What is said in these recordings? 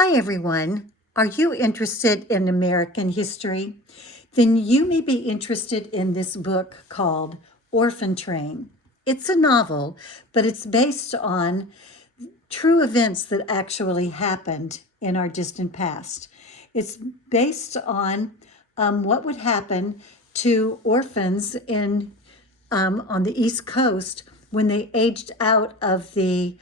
Hi, everyone. Are you interested in American history? Then you may be interested in this book called Orphan Train. It's a novel, but it's based on true events that actually happened in our distant past. It's based on what would happen to orphans on the East Coast when they aged out of the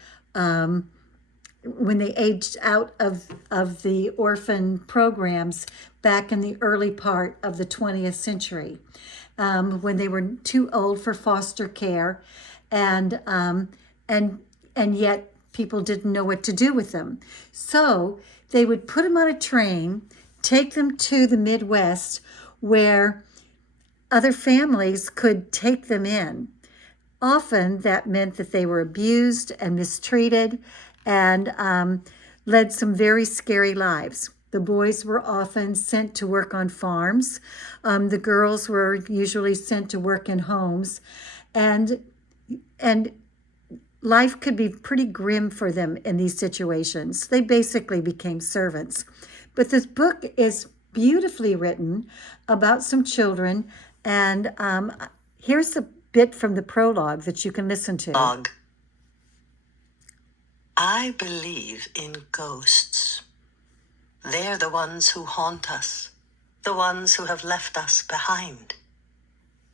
orphan programs back in the early part of the 20th century, when they were too old for foster care, and um, and and yet people didn't know what to do with them. So they would put them on a train, take them to the Midwest, where other families could take them in. Often that meant that they were abused and mistreated and led some very scary lives. The boys were often sent to work on farms. The girls were usually sent to work in homes. And, and life could be pretty grim for them in these situations. They basically became servants. But this book is beautifully written about some children. And here's a bit from the prologue that you can listen to. Prologue. I believe in ghosts. They're the ones who haunt us, the ones who have left us behind.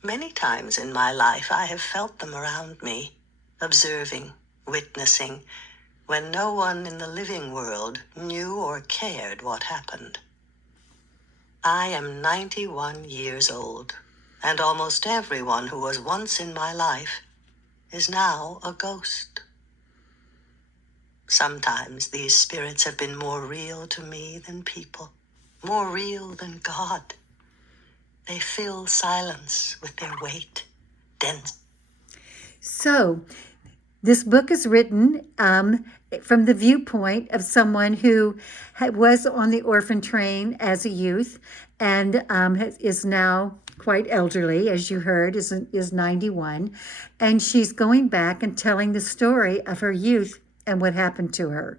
Many times in my life I have felt them around me, observing, witnessing, when no one in the living world knew or cared what happened. I am 91 years old, and almost everyone who was once in my life is now a ghost. Sometimes these spirits have been more real to me than people, more real than God. They fill silence with their weight, dense. So, this book is written from the viewpoint of someone who was on the orphan train as a youth and is now quite elderly, as you heard, is 91. And she's going back and telling the story of her youth and what happened to her.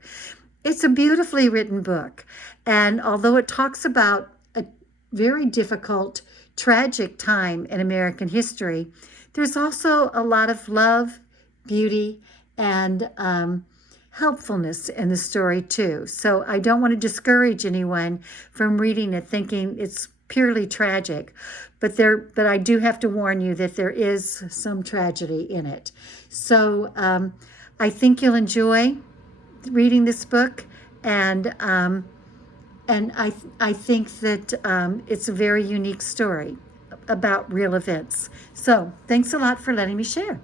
It's a beautifully written book. And although it talks about a very difficult, tragic time in American history, there's also a lot of love, beauty, and helpfulness in the story too. So I don't want to discourage anyone from reading it thinking it's purely tragic, but I do have to warn you that there is some tragedy in it. So I think you'll enjoy reading this book, and I think that it's a very unique story about real events. So thanks a lot for letting me share.